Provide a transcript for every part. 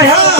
my heart.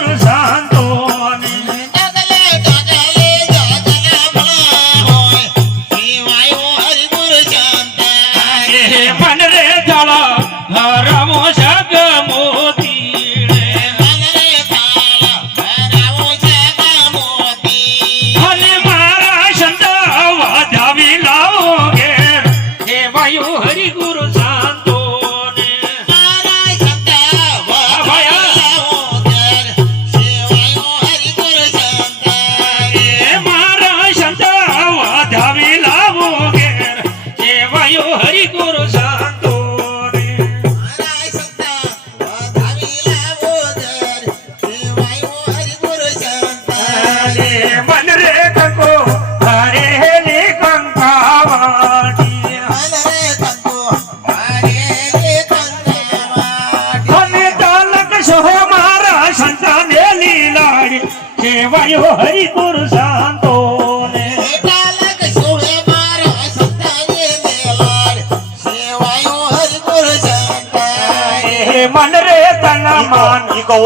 मानी गौ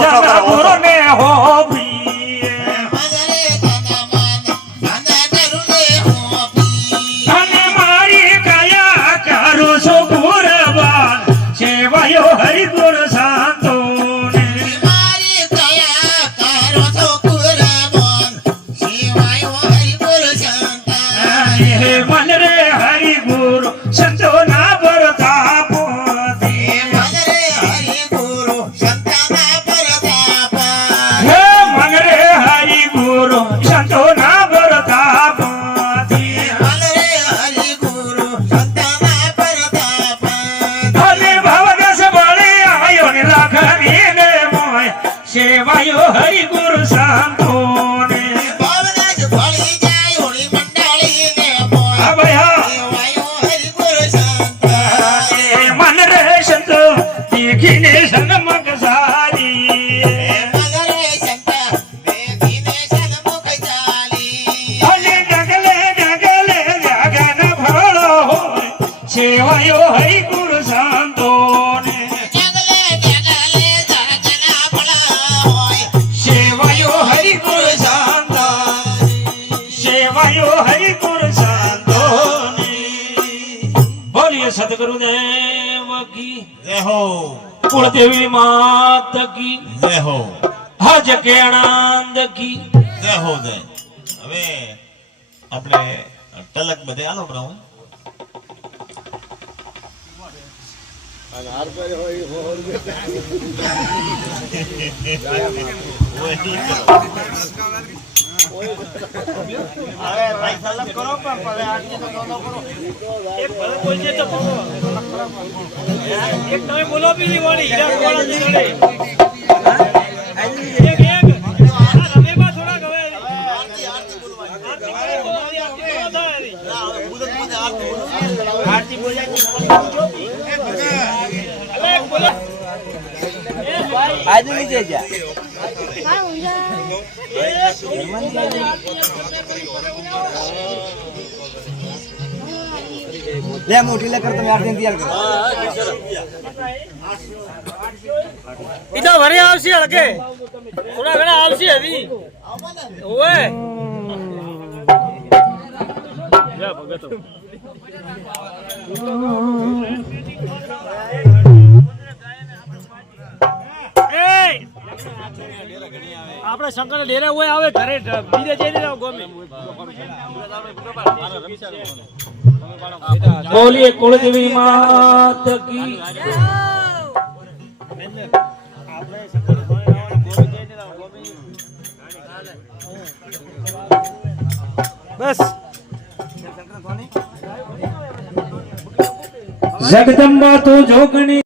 સદગુરુદેવકી જય હો કુળદેવી માતકી જય હો હજ કેણાંદકી જય હો જય. હવે આપણે ટલક બધે આલો બ્રાઉ હોય ભલે કોઈ છે તો એક બોલો બીજી વાળી, હીરા વાળાની જોડે. એક, એક. આ બા થોડાક હવે. આરતી આરતી બોલો થાય એની. હવે એક બોલો. લે મોટી લે કર તમે દિન તૈયાર કરો. ઈ તો વરે આવશે હળકે થોડા ઘણા આવશે હજી. ઓએ આપણે શંકર ડેરે હોય આવે ઘરે બીજે જઈને જાવ ગમે. બોલીએ કુળદેવી માત કી બસ. જગદંબા તું જોગણી